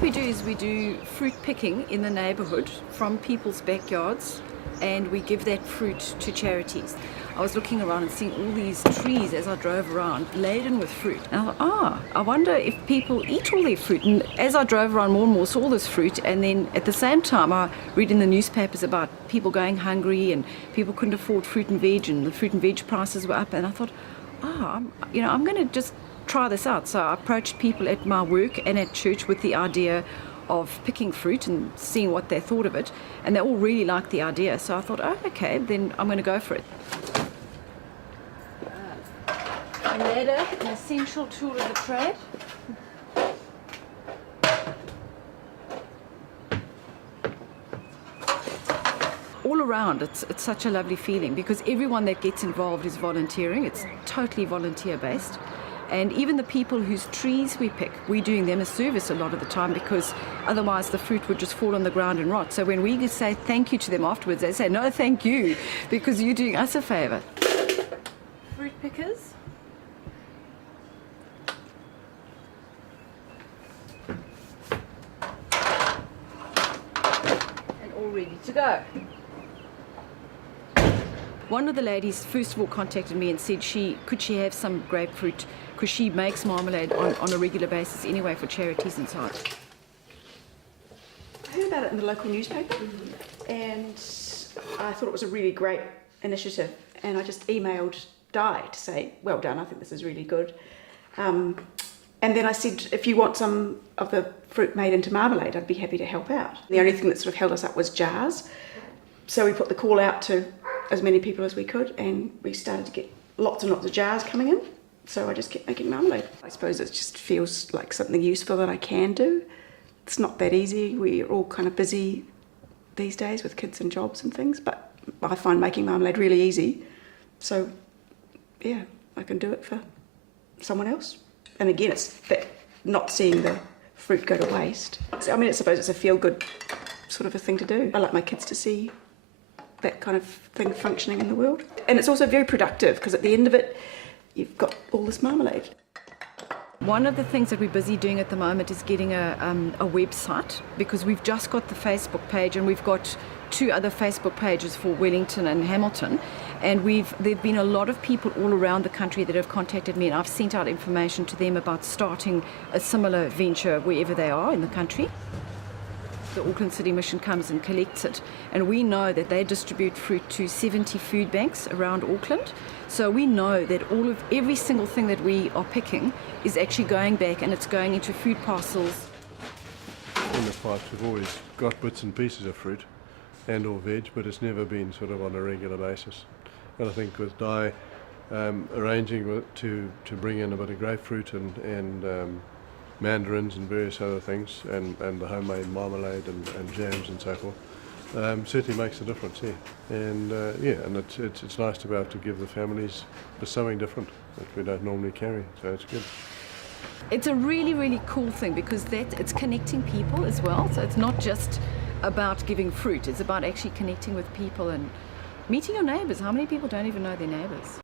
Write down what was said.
what we do is we do fruit picking in the neighbourhood from people's backyards, and we give that fruit to charities. I was looking around and seeing all these trees as I drove around laden with fruit, and I thought, I wonder if people eat all their fruit. And as I drove around more and more, saw this fruit, and then at the same time I read in the newspapers about people going hungry and people couldn't afford fruit and veg, and the fruit and veg prices were up, and I thought, I'm going to just try this out. So I approached people at my work and at church with the idea of picking fruit and seeing what they thought of it, and they all really liked the idea. So I thought, okay, then I'm going to go for it. A ladder, an essential tool of the trade. All around, it's such a lovely feeling because everyone that gets involved is volunteering. It's totally volunteer based. And even the people whose trees we pick, we're doing them a service a lot of the time because otherwise the fruit would just fall on the ground and rot. So when we say thank you to them afterwards, they say, no, thank you, because you're doing us a favour. Fruit pickers. And all ready to go. One of the ladies first of all contacted me and said could she have some grapefruit because she makes marmalade on a regular basis anyway for charities and so on. I heard about it in the local newspaper and I thought it was a really great initiative, and I just emailed Di to say, well done, I think this is really good. And then I said, if you want some of the fruit made into marmalade, I'd be happy to help out. The only thing that sort of held us up was jars. So we put the call out to as many people as we could, and we started to get lots and lots of jars coming in. So I just kept making marmalade. I suppose it just feels like something useful that I can do. It's not that easy. We're all kind of busy these days with kids and jobs and things, but I find making marmalade really easy. So yeah, I can do it for someone else. And again, it's that not seeing the fruit go to waste. I mean, I suppose it's a feel-good sort of a thing to do. I like my kids to see that kind of thing functioning in the world. And it's also very productive because at the end of it, you've got all this marmalade. One of the things that we're busy doing at the moment is getting a website, because we've just got the Facebook page and we've got 2 other Facebook pages for Wellington and Hamilton, and there've been a lot of people all around the country that have contacted me, and I've sent out information to them about starting a similar venture wherever they are in the country. The Auckland City Mission comes and collects it, and we know that they distribute fruit to 70 food banks around Auckland. So we know that every single thing that we are picking is actually going back, and it's going into food parcels. In the past we've always got bits and pieces of fruit and or veg, but it's never been sort of on a regular basis. And I think with Di arranging to bring in a bit of grapefruit and mandarins and various other things, and the homemade marmalade and jams and so forth, certainly makes a difference, yeah. And and it's nice to be able to give the families something different that we don't normally carry, so it's good. It's a really, really cool thing because it's connecting people as well. So it's not just about giving fruit, it's about actually connecting with people and meeting your neighbours. How many people don't even know their neighbours?